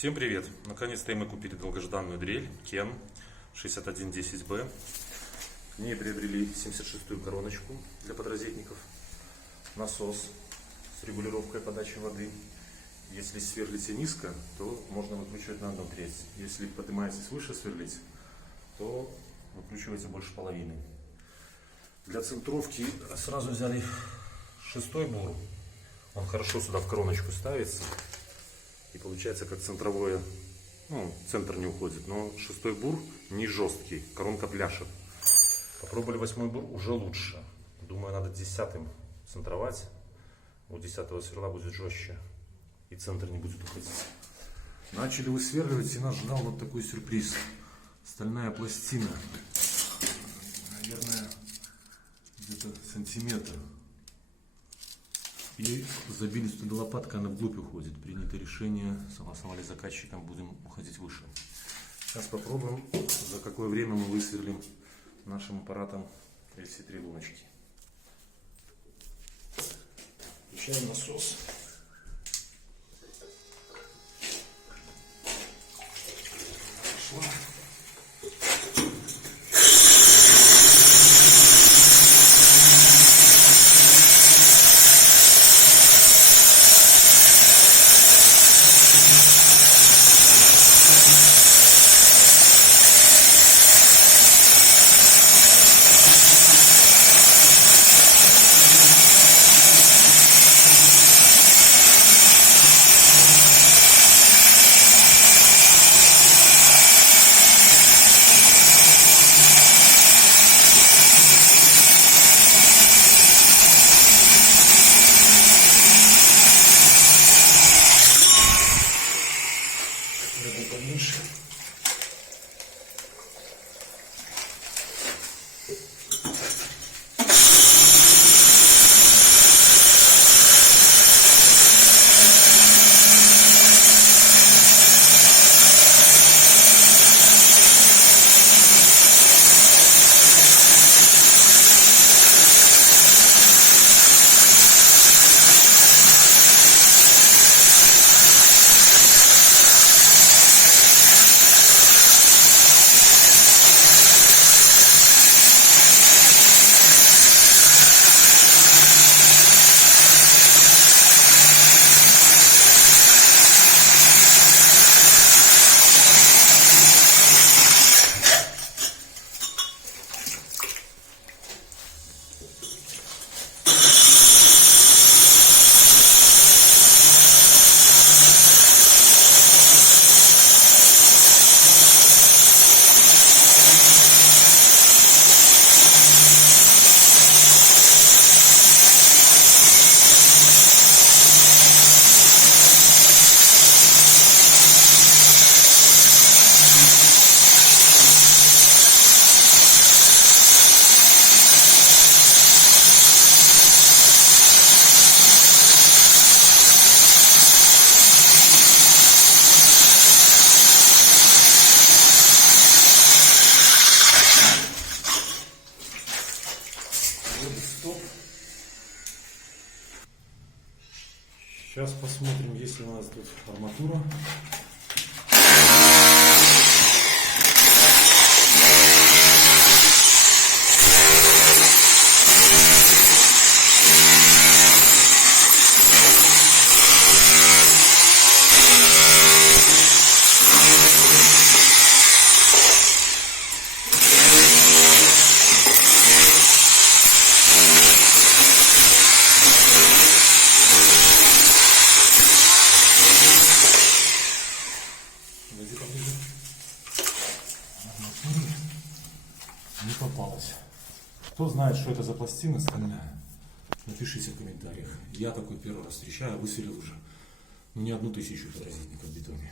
Всем привет! Наконец-то мы купили долгожданную дрель Ken 6110B. К ней приобрели 76-ю короночку для подрозетников, насос с регулировкой подачи воды. Если сверлите низко, то можно выкручивать на одну треть. Если поднимаетесь выше сверлить, то выкручиваете больше половины. Для центровки сразу взяли 6-й бур. Он хорошо сюда в короночку ставится. И получается как центровое, центр не уходит, но 6-й бур не жесткий, коронка пляшет. Попробовали 8-й бур, уже лучше. Думаю, надо 10-м центровать. У 10-го сверла будет жестче и центр не будет уходить. Начали высверливать, и нас ждал вот такой сюрприз. Стальная пластина, наверное, где-то сантиметр. И забили туда лопаткой, она вглубь уходит. Принято решение, согласовали с заказчиком, будем уходить выше. Сейчас попробуем, за какое время мы высверлим нашим аппаратом эти 3 луночки. Включаем насос. Пошла. Поменьше. Стоп. Сейчас посмотрим, есть ли у нас тут арматура. Не попалась. Кто знает, что это за пластина стальная, напишите в комментариях. Я такой первый раз встречаю, высверлил уже не 1000 подрозетников в бетоне.